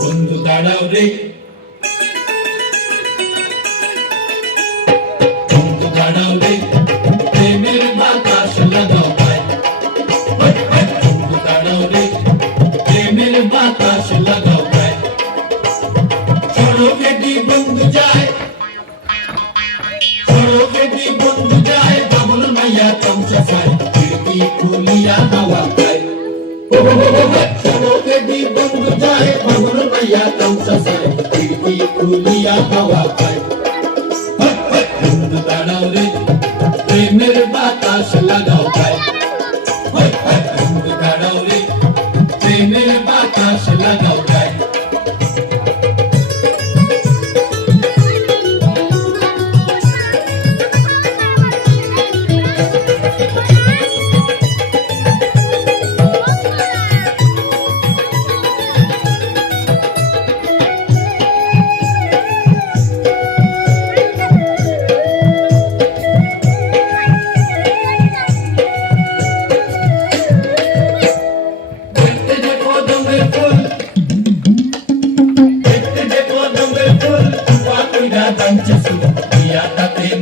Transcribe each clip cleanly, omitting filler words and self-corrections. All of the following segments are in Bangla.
বন্ধু দাঁড়াও রে, বন্ধু দাঁড়াও রে, প্রেমের বাতাস লাগাও ভাই। বন্ধু দাঁড়াও রে, প্রেমের বাতাস লাগাও ভাই। সড়কে দি বন্ধু যায়, সড়কে দি বন্ধু যায়, বাবুল মাইয়া তামসা খায়, খিড়কি খুলিয়া হাওয়া খায়। সড়কে দি বন্ধু যায়, বাবুল মাইয়া তামসা খায়, খিড়কি খুলিয়া হাওয়া খায়। বন্ধু দাঁড়াও রে, প্রেমের বাতাস লাগাও ভাই। বন্ধু দাঁড়াও রে, প্রেমের বাতাস লাগাও ভাই।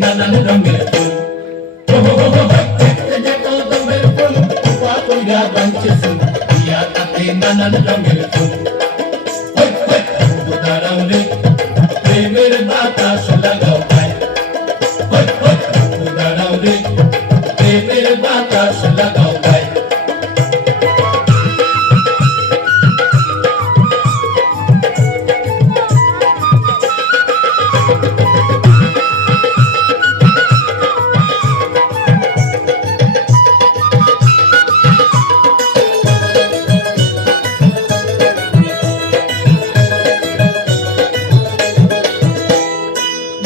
নানান রঙের ফুল, কদমের ফুল, পাকুড়া বাঞ্ছে ফুল, ইয়া তাতে নানান রঙের ফুল। বন্ধু দাঁড়াও রে, প্রেমের বাতাস লাগাও ভাই। বন্ধু দাঁড়াও রে, প্রেমের বাতাস লাগাও ভাই।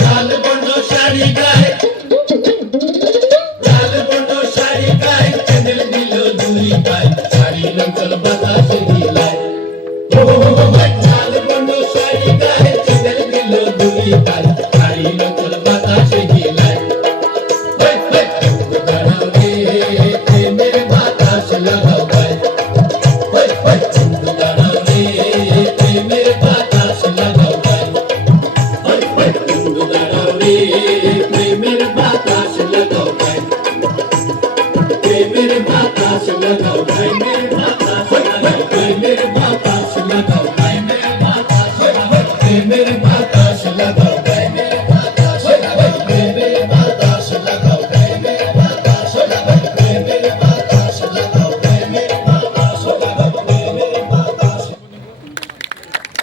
লাল বর্ণ শাড়ি গায়ে, লাল বর্ণ শাড়ি গায়ে, চ্যানেল দিল দুই পায়, শাড়ি লঙ্কল বাতাসে দিলায়। লাল বর্ণ শাড়ি গায়ে, চ্যানেল দিল দুই পায়, শাড়ি লঙ্কল বাতাসে দিলায়। বন্ধু দাঁড়াও রে, প্রেমের বাতাস লাগাও ভাই। বন্ধু দাঁড়াও রে, প্রেমের বাতাস লাগাও ভাই। বন্ধু দাঁড়াও রে, প্রেমের বাতাস লাগাও ভাই। প্রেমের বাতাস লাগাও ভাই, প্রেমের বাতাস লাগাও, প্রেমের